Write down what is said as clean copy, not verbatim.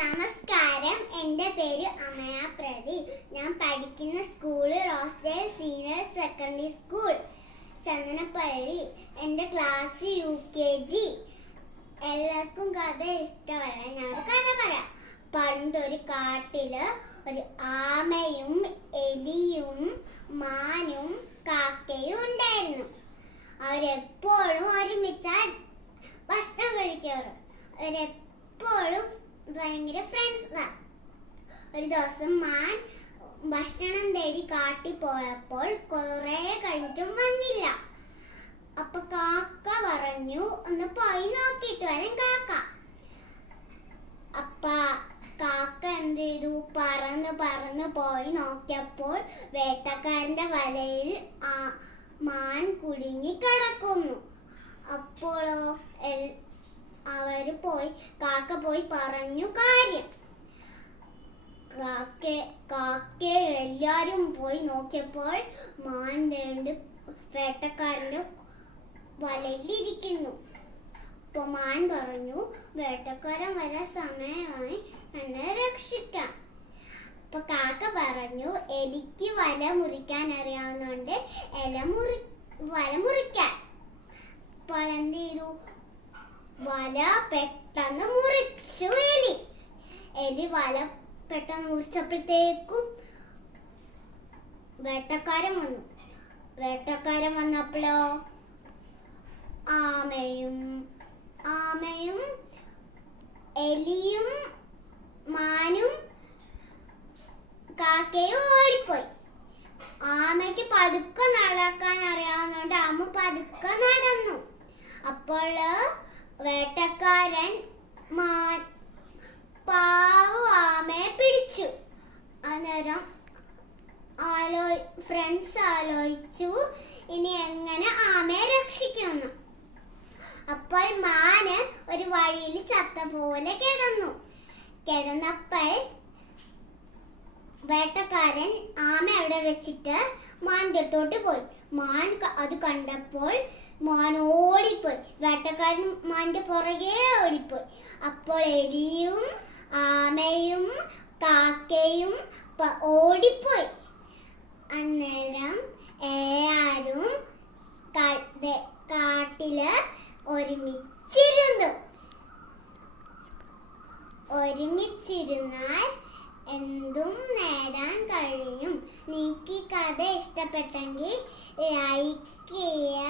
നമസ്കാരം, എൻ്റെ പേര് അമയ പ്രദീപ്. ഞാൻ പഠിക്കുന്ന school Rosedale senior secondary school, Chandanappally. എൻ്റെ ക്ലാസ് UKG. എല്ലാവർക്കും കഥ ഇഷ്ടമല്ല. ഞാനൊരു കഥ പറയാം. പണ്ടൊരു കാട്ടില് ഒരു ആമയും എലിയും മാനും കാക്കയും ഉണ്ടായിരുന്നു. അവരെപ്പോഴും ഒരുമിച്ചാ ഭക്ഷണം കഴിക്കാറ്. അവരെപ്പോഴും ഭയങ്കര ഫ്രണ്ട്സാ. ഒരു ദിവസം മാൻ ഭക്ഷണം തേടി കാട്ടി പോയപ്പോൾ കുറെ കഴിഞ്ഞിട്ടും വന്നില്ല. അപ്പൊ കാക്ക പറഞ്ഞു, ഒന്ന് പോയി നോക്കിയിട്ട് വരാൻ. കാക്ക എന്ത് ചെയ്തു? പറന്ന് പോയി നോക്കിയപ്പോൾ വേട്ടക്കാരന്റെ വലയിൽ മാൻ കുടുങ്ങി കിടക്കുന്നു. അപ്പോഴോ കാക്ക പോയി പറഞ്ഞു കാര്യം. കാക്ക എല്ലാരും പോയി നോക്കിയപ്പോൾ മാൻ വേട്ടക്കാരന്റെ വലയിലിരിക്കുന്നു. അപ്പൊ മാൻ പറഞ്ഞു, വേട്ടക്കാരൻ വരാൻ സമയമായി, എന്നെ രക്ഷിക്കാം. അപ്പൊ കാക്ക പറഞ്ഞു, എനിക്ക് വല മുറിക്കാൻ അറിയാവുന്നോണ്ട് വല മുറിക്കാൻ. അപ്പോൾ എന്ത് ചെയ്തു? വല പെട്ടെന്ന് മുറിച്ചു എലി വല പെട്ടെന്ന് മുറിച്ചപ്പോഴത്തേക്കും വേട്ടക്കാരൻ വന്നപ്പോഴോ ആമയും എലിയും മാനും കാക്കയും ഓടിപ്പോയി. ആമയ്ക്ക് പതുക്കെ നടക്കാൻ അറിയാവുന്നതുകൊണ്ട് ആമ പതുക്കെ നടന്നു. അപ്പോൾ വേട്ടക്കാരൻ പാവു ആമയെ പിടിച്ചു. അന്നേരം ഫ്രണ്ട്സ് ആലോചിച്ചു ഇനി എങ്ങനെ ആമയെ രക്ഷിക്കുമെന്ന്. അപ്പോൾ മാന് ഒരു വഴിയിൽ ചത്ത പോലെ കിടന്നപ്പോൾ വേട്ടക്കാരൻ ആമ അവിടെ വെച്ചിട്ട് മാൻ്റെ അടുത്തോട്ട് പോയി. മാൻ അത് കണ്ടപ്പോൾ മാൻ ഓടിപ്പോയി. വേട്ടക്കാരൻ മാന്റെ പുറകെ ഓടിപ്പോയി. അപ്പോൾ എലിയും ആമയും കാക്കയും ഓടിപ്പോയി. അന്നേരം എല്ലാരും കാട്ടില് ഒരുമിച്ചിരുന്നാൽ എന്തും നേടാൻ കഴിയും. നിങ്ങൾക്ക് ഈ കഥ ഇഷ്ടപ്പെട്ടെങ്കിൽ ലൈക്ക് ചെയ്യുക.